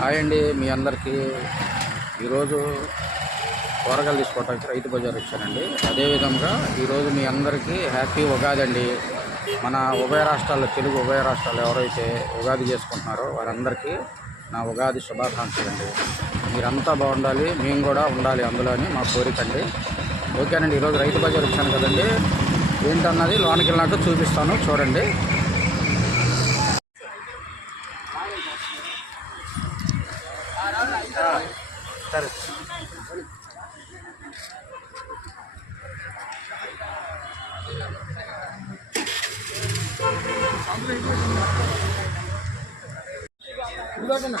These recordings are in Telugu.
హాయ్ అండి మీ అందరికీ. ఈరోజు కూరగాయలు తీసుకోవటానికి రైతు బజార్ వచ్చానండి. అదేవిధంగా ఈరోజు మీ అందరికీ హ్యాపీ ఉగాది అండి. మన ఉభయ రాష్ట్రాల్లో తెలుగు ఉభయ రాష్ట్రాలు ఎవరైతే ఉగాది చేసుకుంటున్నారో వారందరికీ నా ఉగాది శుభాకాంక్షలు అండి. మీరంతా బాగుండాలి మేము కూడా ఉండాలి అందులో అని మా కోరిక అండి. ఓకేనండి ఈరోజు రైతు బజార్ వచ్చాను కదండి. ఏంటన్నది లోనికి వెళ్ళినాక చూపిస్తాను చూడండి. terus. udah kena,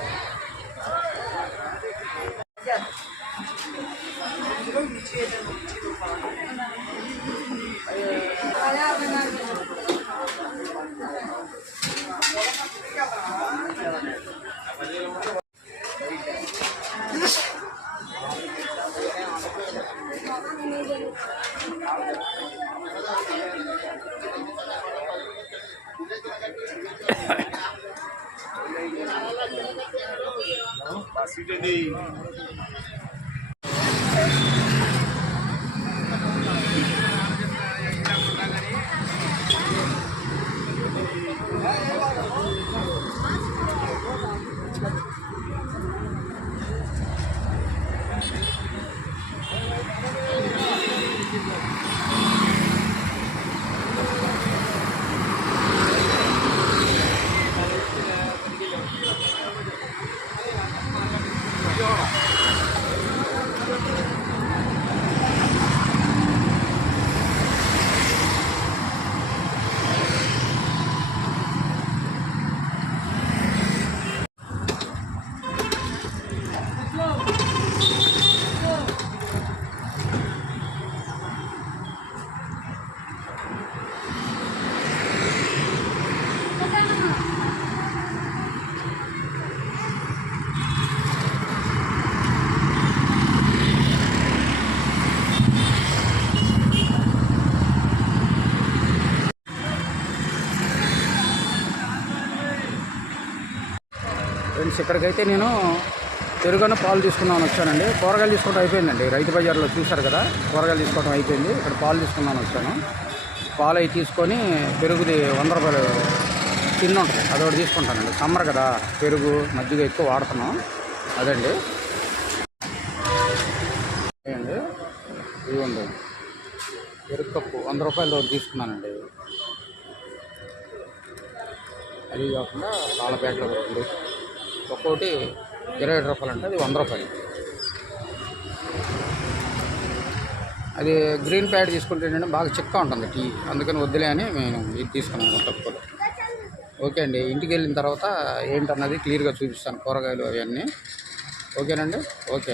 এই ఫ్రెండ్స్ ఇక్కడికైతే నేను పెరుగున పాలు తీసుకున్నాను వచ్చానండి. కూరగాయలు తీసుకోవడం అయిపోయిందండి. రైతు బజార్లో చూశారు కదా కూరగాయలు తీసుకోవడం అయిపోయింది. ఇక్కడ పాలు తీసుకున్నాను వచ్చాను. పాలు అవి తీసుకొని పెరుగుది వంద రూపాయలు తిన్న ఉంటుంది. అదొకటి తీసుకుంటానండి. సమ్మర్ కదా పెరుగు మజ్జిగ ఎక్కువ వాడుతున్నాం. అదండి. అండి ఇవ్వండి పెరుగు కప్పు వంద రూపాయలు తీసుకున్నానండి. అది కాకుండా పాల ప్యాకెట్లు ఒక్కోటి ఒక్కొక్కటి ఇరవై రూపాయలు అంటే అది వంద రూపాయలు. అది గ్రీన్ ప్యాడ్ తీసుకుంటే ఏంటంటే బాగా చిక్క ఉంటుంది టీ అందుకని వద్దులే అని మేము ఇది తీసుకున్నాము తక్కువలో ఓకే అండి ఇంటికి వెళ్ళిన తర్వాత ఏంటన్నది క్లియర్గా చూపిస్తాను కూరగాయలు అవన్నీ ఓకేనండి? ఓకే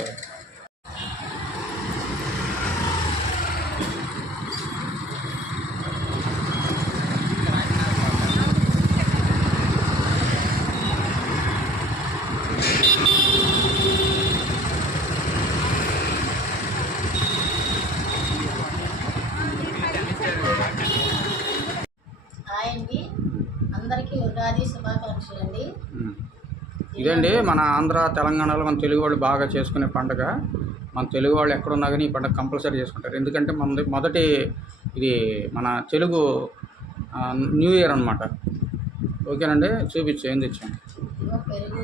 హాయ్ అండి అందరికీ ఉగాది శుభాకాంక్షలు అండి ఉమ్. ఇదండి మన ఆంధ్ర తెలంగాణలో మన తెలుగు వాళ్ళు బాగా చేసుకునే పండుగ. మన తెలుగు వాళ్ళు ఎక్కడున్నా కానీ ఈ పండుగ కంపల్సరీ చేసుకుంటారు. ఎందుకంటే మనది మొదటి ఇది మన తెలుగు న్యూ ఇయర్ అనమాట ఓకేనండి? చూపించు ఏం తెచ్చాం? ఇదిగో పెరుగు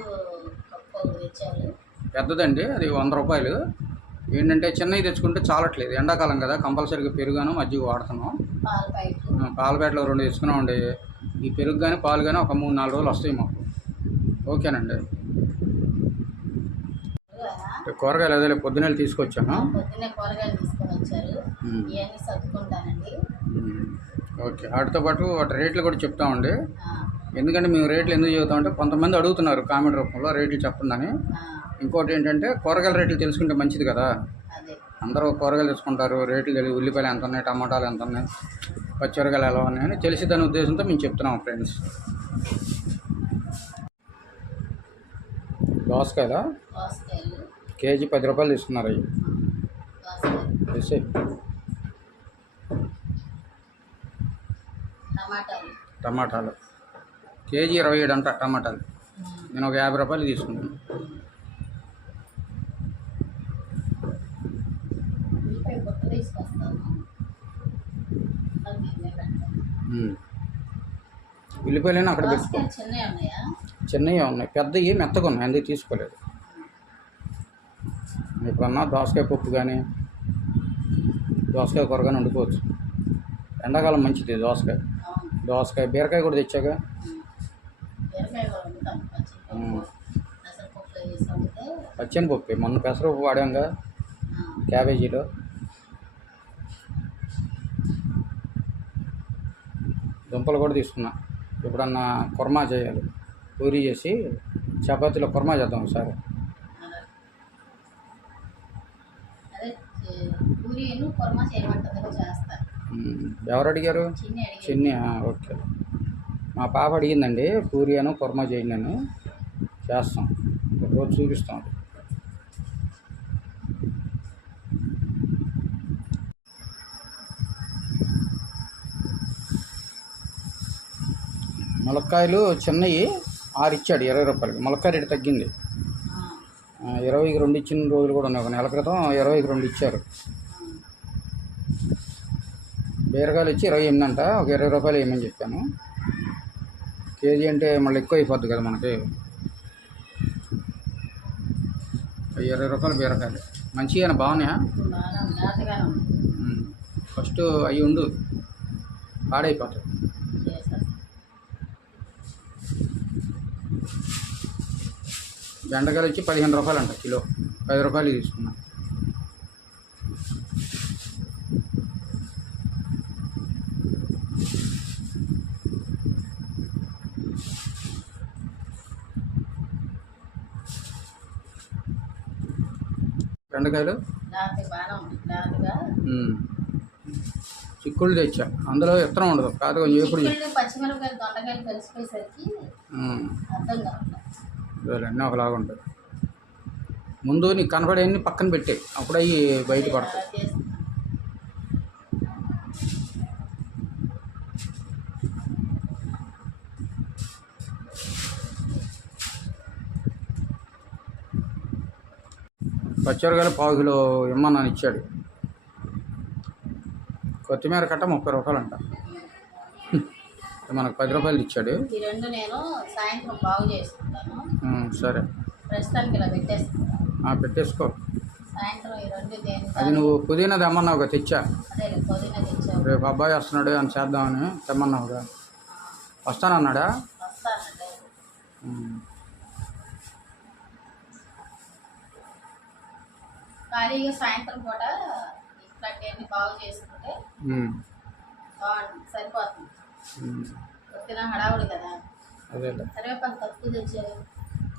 కప్పు ఒకటి తెచ్చారు. పెద్దదండి అది వంద రూపాయలు. ఏంటంటే చిన్నవి తెచ్చుకుంటే చాలట్లేదు. ఎండాకాలం కదా కంపల్సరీగా పెరుగాను మజ్జిగ వాడుతున్నాం పాల ప్యాకెట్ ఆ, పాల ప్యాకెట్లు రెండు తెచ్చుకున్నామండి ఈ పెరుగు కానీ పాలు కానీ ఒక మూడు నాలుగు రోజులు వస్తాయి మాకు. ఓకేనండి. కూరగాయలు అదే పొద్దునే తీసుకొచ్చాను? పొద్దున్నే కూరగాయలు తీసుకొని వచ్చారు. ఉమ్. ఇవన్నీ సర్దుకుంటానండి. ఉమ్. ఓకే. వాటితో పాటు వాటి రేట్లు కూడా చెప్తామండి ఎందుకంటే మేము రేట్లు ఎందుకు చెబుతామంటే కొంతమంది అడుగుతున్నారు కామెంట్ రూపంలో రేట్లు చెప్పండి ఇంకోటి ఏంటంటే కూరగాయల రేట్లు తెలుసుకుంటే మంచిది కదా. అదే. అందరూ కూరగాయలు తెచ్చుకుంటారు. రేట్లు తెలియదు ఉల్లిపాయలు ఎంత ఉన్నాయి టమాటాలు ఎంత ఉన్నాయి పచ్చిమిరకాయలు ఎలా ఉన్నాయని తెలిసిద్దనే ఉద్దేశంతో మేము చెప్తున్నాం ఫ్రెండ్స్. దోసకాయలు. కేజీ పది రూపాయలు తీసుకున్నారు అవి వేసి టమాటాలు. కేజీ ఇరవై ఏడు అంట టమాటాలు. నేను ఒక యాభై రూపాయలు తీసుకున్నాను. ఉల్లిపాయ బుట్ట తీసుకొస్తాను అది నేనే పెడతాను. ఉమ్. ఉల్లిపాయలైనా అక్కడ పెట్టుకో. చిన్నవి ఉన్నాయి? పెద్దవి మెత్తగా ఉన్నాయి అందుకే తీసుకోలేదు. ఎప్పుడన్నా దోసకాయ పప్పు కానీ దోసకాయ కూర కానీ వండుకోవచ్చు. ఎండాకాలం మంచిది దోసకాయ. దోసకాయ బీరకాయ కూడా తెచ్చాక? పచ్చని పప్పు. మొన్న పెసరపప్పు వాడాంగా క్యాబేజీలో. దుంపలు కూడా తీసుకున్నా. ఎప్పుడన్నా కుర్మా చేయాలి. పూరి చేసి చపాతీలో కుర్మా చేద్దాం ఒకసారి అదే. అదే ఏ, పూరీను కుర్మా చేయమంటుంది చేస్తారు ఉమ్, ఎవరు అడిగారు? చిన్ని ఓకే. మా పాప అడిగిందండి పూరి అను కుర్మా చేయండి అని. చేస్తాం. ఒక రోజు చూపిస్తాం ములక్కాయలు చిన్నవి ఆరు ఇచ్చాడు ఇరవై రూపాయలకి. ములక్కాయ రేటు తగ్గింది. ఇరవైకి రెండు ఇచ్చిన రోజులు కూడా ఉన్నాయి. ఒక నెల క్రితం ఇరవైకి రెండు ఇచ్చారు. బీరకాయలు ఇచ్చి ఇరవై ఎనిమిది అంట. ఒక ఇరవై రూపాయలు వేయమని చెప్పాను. కేజీ అంటే మళ్ళీ ఎక్కువ అయిపోద్ది కదా మనకి. ఇరవై రూపాయలు బీరకాయలు. మంచిగా బాగున్నాయా. ఫస్ట్ అవి ఉండు. పాడైపోతాయి. బెండకాయలు వచ్చి పదిహేను రూపాయలు అంట కిలో. పది రూపాయలు తీసుకున్నా. బెండకాయలు. చిక్కుళ్ళు తెచ్చా. అందులో విత్తనం ఉండదు. కాదు కొంచెం ఎప్పుడు అన్నీ ఒకలాగా ఉంటాయి. ముందు నీకు కనపడేవన్నీ పక్కన పెట్టే అప్పుడు అవి బయట పడతాయి. అలా చేస్తాం పచ్చిమిరకాయలు పావు కిలో ఇమ్మన్నాను ఇచ్చాడు. కొత్తిమీర కట్ట ముప్పై రూపాయలు అంట. మనకు పది రూపాయలు ఇచ్చాడు. ఈ రెండు నేను సాయంత్రం బాగు చేసుకుంటాను. సరే. ప్రస్తుతానికి ఇలా పెట్టేసుకో. సాయంత్రం ఈ రెండు దేని అది నువ్వు పుదీనా తెమ్మన్నావుగా తెచ్చా? అదే పుదీనా తెచ్చావు. రేపు అబ్బాయి వస్తున్నాడు అని చేద్దామని తెమ్మన్నావుగా వస్తానన్నాడా వస్తానండి. ఉమ్, ఖాళీగా సాయంత్రం పూట ఇట్లాంటివన్నీ బాగు చేసుకుంటే ఉమ్, బాగుంటుంది సరిపోతుంది. ఉమ్, పొద్దున హడావుడి కదా. అదేలే కరివేపాకు తక్కువ తెచ్చారు.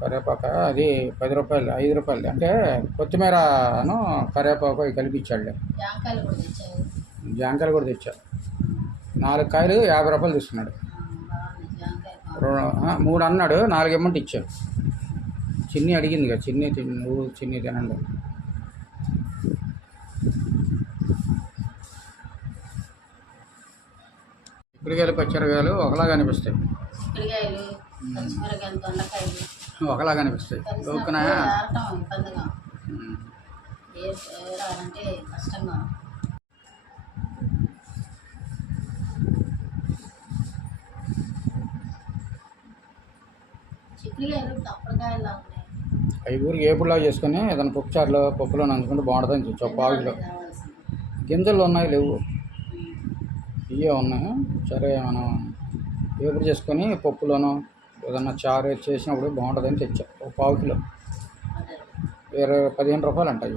కరివేపాక అది పది రూపాయలు ఐదు రూపాయలు. అంటే కొత్తిమీరను కరివేపాకు అవి కలిపి ఇచ్చాడులే జాంకాయలు కూడా తెచ్చారు. జాంకాయలు కూడా తెచ్చా నాలుగు కాయలు యాభై రూపాయలు తీసుకున్నాడు. మూడు అన్నాడు నాలుగు ఇమ్మంటే ఇచ్చాడు. చిన్ని అడిగింది కదా చిన్ని నువ్వు చిన్ని తినండి. చిక్కుడుకాయలు పచ్చిమిరకాయలు ఒకలాగా అనిపిస్తాయి. ఒకలాగా అనిపిస్తాయి ఏరాలంటే కష్టంగా. అవి ఊరికి ఏపుడులా చేసుకొని ఏదైనా పప్పు చారులో పప్పులో నంచుకుంటే బాగుంటుందని కిలో. కావాల్సింది. గింజలు ఉన్నాయి లేవు. ఇవే ఉన్నాయి. సరే మనం వేపుడు చేసుకొని పప్పులోనో ఏదన్నా చారు చేసినప్పుడు బాగుంటుందని తెచ్చా. ఒక పావు కిలో. వేరే ఇరవై పదిహేను రూపాయలు అంటాయి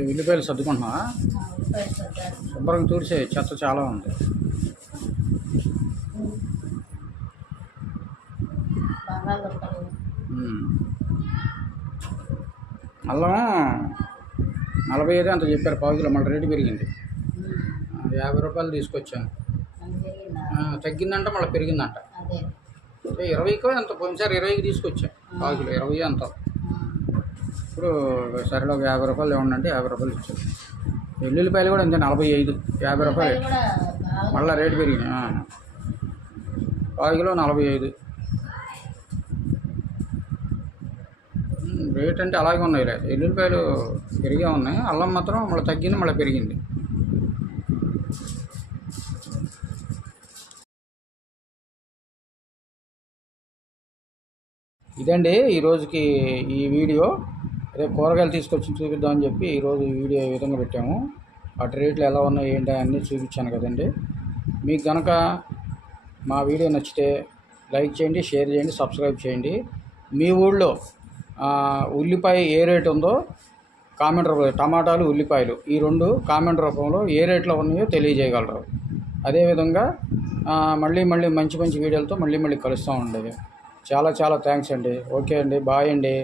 ఉల్లిపాయలు సర్దుకుంటున్నా శుభ్రంగా తూడిసే చెత్త చాలా ఉంది. అల్లం నలభై ఐదు అంత చెప్పారు? పావు కిలో మళ్ళీ రేటు పెరిగింది. యాభై రూపాయలు తీసుకొచ్చాను. తగ్గిందంట మళ్ళీ పెరిగిందంట. ఇరవైకో ఎంత? పోయినసారి ఇరవైకి తీసుకొచ్చాను. పావు కిలో ఇరవై అంత. ఇప్పుడు సరేలో ఒక యాభై రూపాయలు ఏమన్నా అంటే యాభై రూపాయలు ఇచ్చారు. వెల్లుల్లిపాయలు కూడా అంతే నలభై ఐదు యాభై రూపాయలు. మళ్ళీ రేటు పెరిగినాయి. పావు కిలో నలభై ఐదు. రేట్ అంటే అలాగే ఉన్నాయి ఎల్లుల్లిపాయలు పెరిగే ఉన్నాయి. అల్లం మాత్రం మళ్ళీ తగ్గింది మళ్ళీ పెరిగింది. ఇదండి ఈ రోజుకి ఈ వీడియో. రేపు కూరగాయలు తీసుకొచ్చి చూపిద్దామని చెప్పి ఈరోజు వీడియో ఈ విధంగా పెట్టాము. వాటి రేట్లు ఎలా ఉన్నాయి ఏంటి అన్నీ చూపించాను కదండి. మీకు కనుక మా వీడియో నచ్చితే లైక్ చేయండి షేర్ చేయండి సబ్స్క్రైబ్ చేయండి. మీ ఊళ్ళో ఉల్లిపాయ ఏ రేట్ ఉందో కామెంట్ రూపంలో టమాటాలు ఉల్లిపాయలు ఈ రెండు కామెంట్ రూపంలో ఏ రేట్లో ఉన్నాయో తెలియజేయగలరు. అదేవిధంగా మళ్ళీ మళ్ళీ మంచి మంచి వీడియోలతో మళ్ళీ మళ్ళీ కలుస్తూ ఉండేది చాలా చాలా థ్యాంక్స్ అండి. ఓకే అండి బాయ్ అండి.